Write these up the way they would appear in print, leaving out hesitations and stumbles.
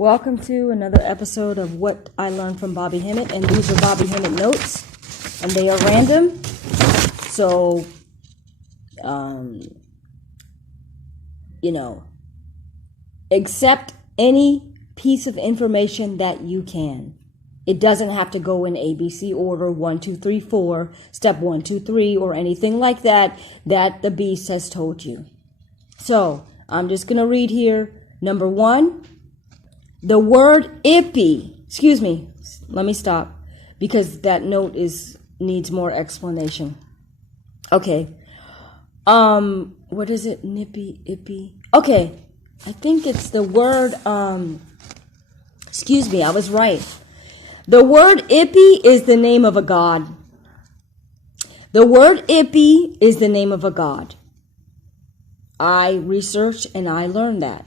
Welcome to another episode of What I Learned from Bobby Hemmit, and these are Bobby Hemmit notes, and they are random, so, accept any piece of information that you can. It doesn't have to go in ABC order, 1, 2, 3, 4, step 1, 2, 3, or anything like that the beast has told you. So, I'm just going to read here. Number 1, the word Ippet. Excuse me, let me stop, because that note needs more explanation. Okay. What is it? Nippey, Ippet. Okay. I think it's the word, excuse me, I was right. The word Ippet is the name of a god. The word Ippet is the name of a god. I researched and I learned that.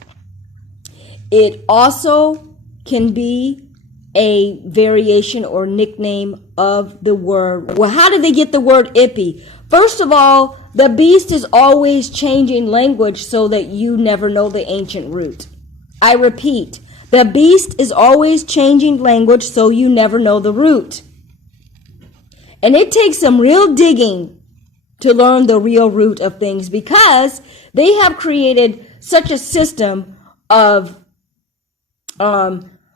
It also can be a variation or nickname of the word. Well, how did they get the word Ippet? First of all, the beast is always changing language so that you never know the ancient root. I repeat, the beast is always changing language so you never know the root. And it takes some real digging to learn the real root of things, because they have created such a system of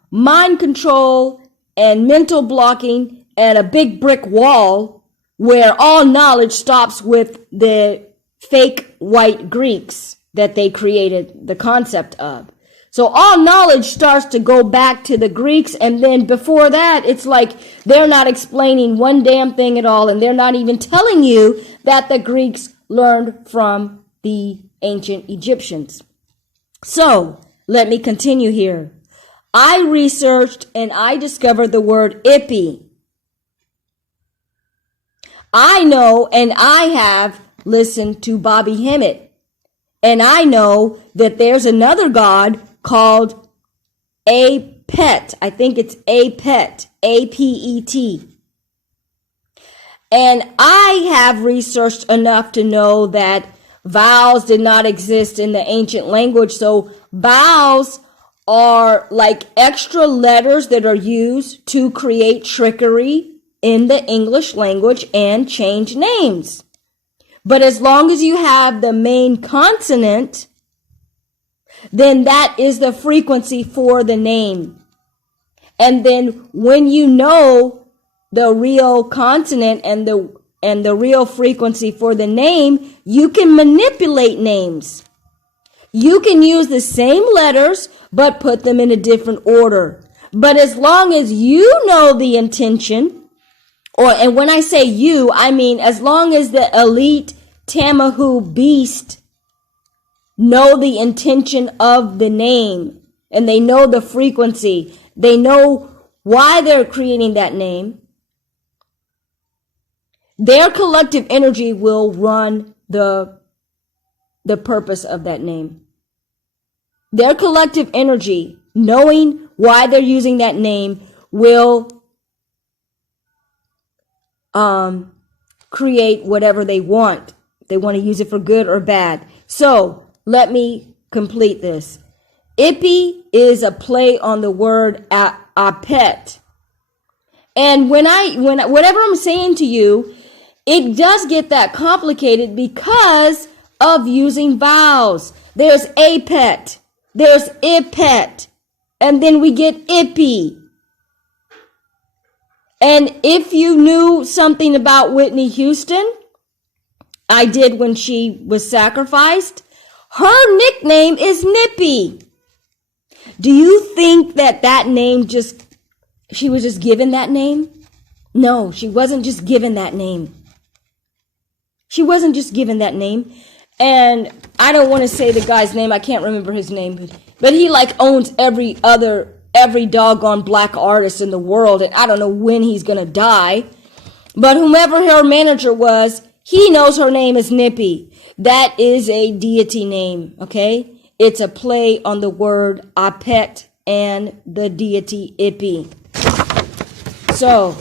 mind control and mental blocking and a big brick wall where all knowledge stops with the fake white Greeks that they created the concept of. So all knowledge starts to go back to the Greeks, and then before that, it's like they're not explaining one damn thing at all, and they're not even telling you that the Greeks learned from the ancient Egyptians. So, let me continue here. I researched and I discovered the word Ippet. I know and I have listened to Bobby Hemmit, and I know that there's another god called Apet. I think it's Apet, A-P-E-T. And I have researched enough to know that vowels did not exist in the ancient language. So vowels are like extra letters that are used to create trickery in the English language and change names. But as long as you have the main consonant, then that is the frequency for the name. And then when you know the real consonant and the real frequency for the name, you can manipulate names. You can use the same letters, but put them in a different order. But as long as you know the intention, and when I say you, I mean as long as the elite Tamahu beast know the intention of the name, and they know the frequency, they know why they're creating that name, their collective energy will run the purpose of that name. Their collective energy, knowing why they're using that name, will create whatever they want. They want to use it for good or bad. So, let me complete this. Ippet is a play on the word Apet. And whatever I'm saying to you, it does get that complicated because of using vowels. There's Apet, there's Ippet, and then we get Ippet. And if you knew something about Whitney Houston, I did when she was sacrificed, her nickname is Nippey. Do you think that name she was just given that name? No, she wasn't just given that name. She wasn't just given that name. And I don't want to say the guy's name. I can't remember his name. But he owns every doggone black artist in the world. And I don't know when he's going to die. But whomever her manager was, he knows her name is Nippey. That is a deity name, okay? It's a play on the word Apet and the deity Ippet. So,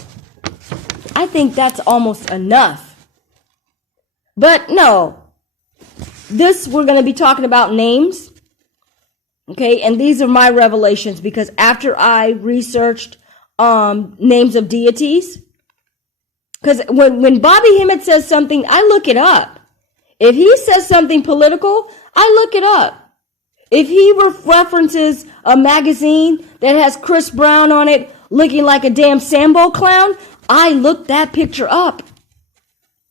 I think that's almost enough. But no, we're going to be talking about names. Okay, and these are my revelations because after I researched names of deities, because when Bobby Hemmit says something, I look it up. If he says something political, I look it up. If he references a magazine that has Chris Brown on it looking like a damn Sambo clown, I looked that picture up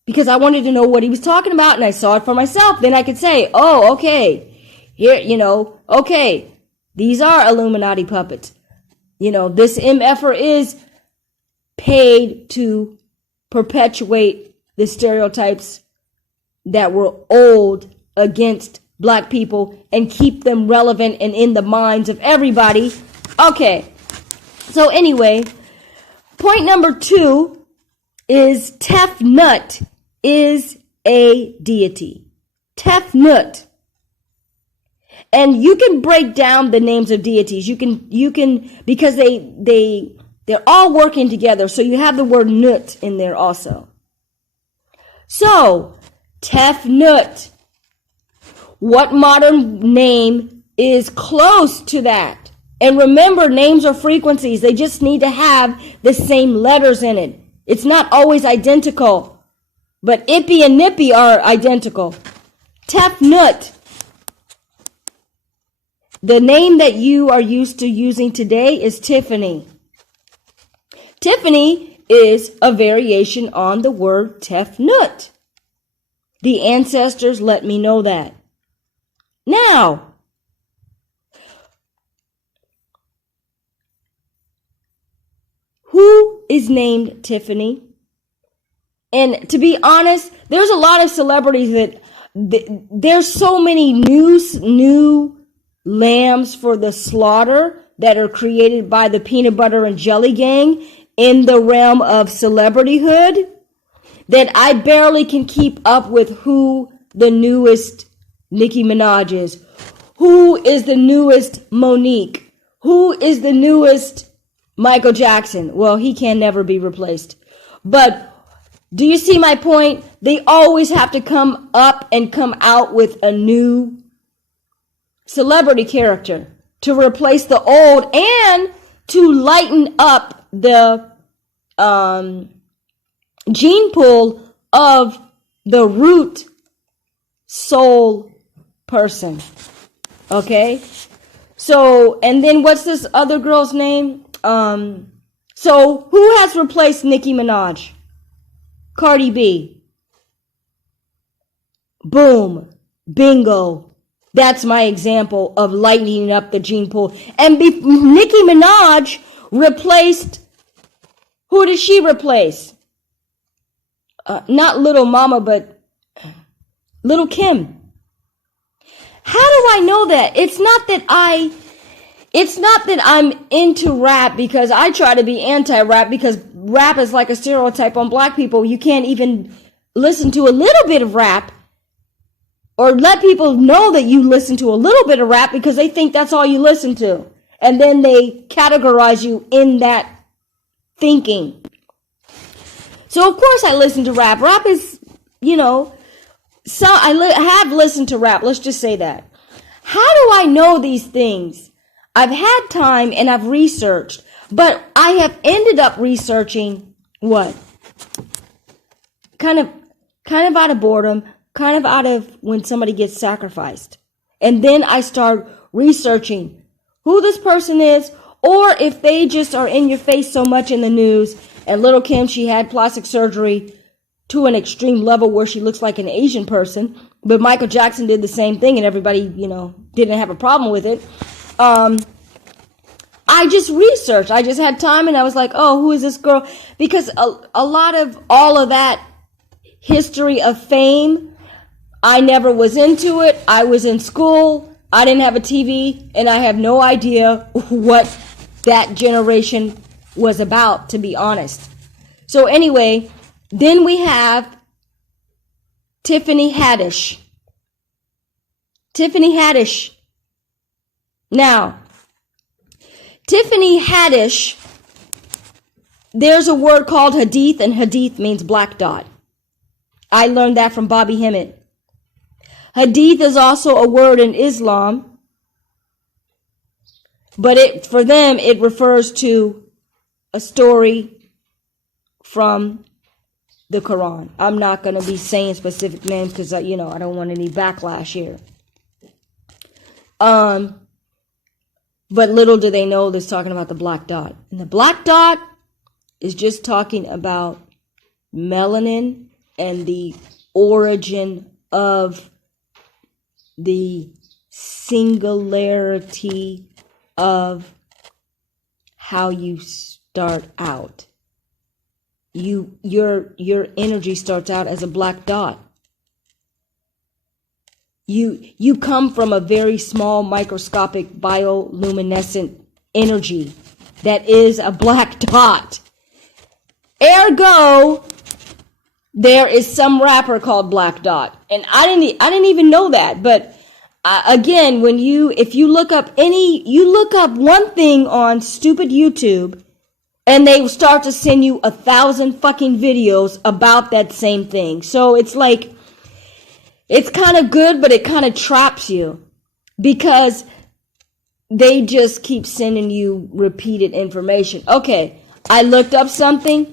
because I wanted to know what he was talking about, and I saw it for myself. Then I could say, oh, okay, here, okay, these are Illuminati puppets. This MFer is paid to perpetuate the stereotypes that were old against black people and keep them relevant and in the minds of everybody. Okay, so anyway, point number 2 is Tefnut is a deity. Tefnut. And you can break down the names of deities. You can because they're all working together. So you have the word nut in there also. So, Tefnut. What modern name is close to that? And remember, names are frequencies. They just need to have the same letters in it. It's not always identical. But Ippet and Nippey are identical. Tefnut. The name that you are used to using today is Tiffany. Tiffany is a variation on the word Tefnut. The ancestors let me know that. Now, who is named Tiffany? And to be honest, there's a lot of celebrities that there's so many new lambs for the slaughter that are created by the peanut butter and jelly gang in the realm of celebrityhood that I barely can keep up with who the newest Nicki Minaj is, who is the newest Monique, who is the newest Michael Jackson. Well, he can never be replaced. But do you see my point? They always have to come up and come out with a new celebrity character to replace the old and to lighten up the gene pool of the root soul person. Okay? So, and then what's this other girl's name? So who has replaced Nicki Minaj? Cardi B. Boom. Bingo. That's my example of lightening up the gene pool. And Nicki Minaj replaced, who did she replace? Not Little Mama, but Little Kim. How do I know that? It's not that I'm into rap because I try to be anti-rap because rap is like a stereotype on black people. You can't even listen to a little bit of rap or let people know that you listen to a little bit of rap because they think that's all you listen to. And then they categorize you in that thinking. So of course I listen to rap. Rap is, so I have listened to rap. Let's just say that. How do I know these things? I've had time and I've researched, but I have ended up researching what? Kind of out of boredom, kind of out of when somebody gets sacrificed. And then I start researching who this person is, or if they just are in your face so much in the news. And Little Kim, she had plastic surgery to an extreme level where she looks like an Asian person. But Michael Jackson did the same thing and everybody, didn't have a problem with it. I just researched. I just had time and I was like, oh, who is this girl? Because a lot of all of that history of fame, I never was into it. I was in school. I didn't have a TV and I have no idea what that generation was about, to be honest. So anyway, then we have Tiffany Haddish. Tiffany Haddish. Now, Tiffany Haddish, there's a word called hadith, and hadith means black dot. I learned that from Bobby Hemmit. Hadith is also a word in Islam, But for them, it refers to a story from the Quran. I'm not going to be saying specific names because, I don't want any backlash here. But little do they know this talking about the black dot. And the black dot is just talking about melanin and the origin of the singularity of how you start out. Your energy starts out as a black dot. You come from a very small microscopic bioluminescent energy that is a black dot. Ergo, there is some rapper called Black Dot, and I didn't even know that. But again, if you look up one thing on stupid YouTube, and they start to send you 1,000 fucking videos about that same thing. So it's like, it's kind of good, but it kind of traps you because they just keep sending you repeated information. Okay, I looked up something.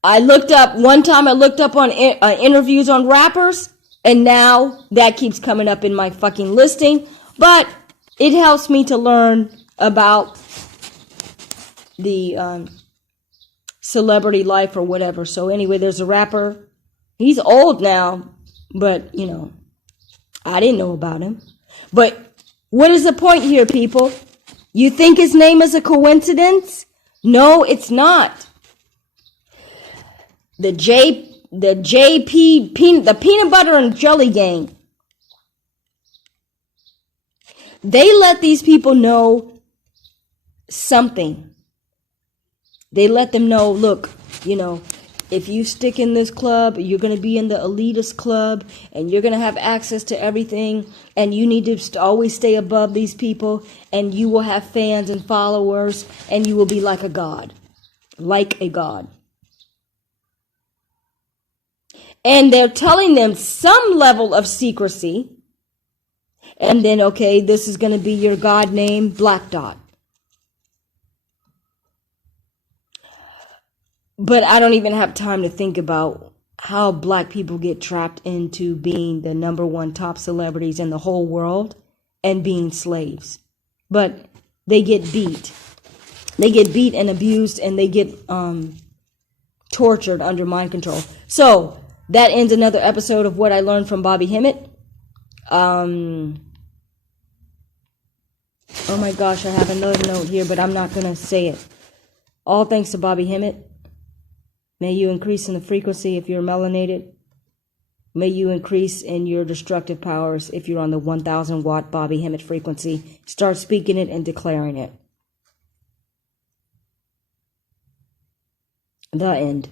One time I looked up on interviews on rappers, and now that keeps coming up in my fucking listing. But it helps me to learn about the celebrity life or whatever. So anyway, there's a rapper. He's old now, but, I didn't know about him. But what is the point here, people? You think his name is a coincidence? No, it's not. The peanut butter and jelly gang. They let these people know something. They let them know, look, if you stick in this club, you're going to be in the elitist club, and you're going to have access to everything, and you need to always stay above these people, and you will have fans and followers, and you will be like a god. Like a god. And they're telling them some level of secrecy. And then, okay, this is going to be your god name, Black Dot. But I don't even have time to think about how black people get trapped into being the number one top celebrities in the whole world and being slaves. But they get beat. They get beat and abused, and they get tortured under mind control. So that ends another episode of what I learned from Bobby Hemmit. Oh my gosh, I have another note here, but I'm not going to say it. All thanks to Bobby Hemmit. May you increase in the frequency if you're melanated. May you increase in your destructive powers if you're on the 1,000 watt Bobby Hemmit frequency. Start speaking it and declaring it. The end.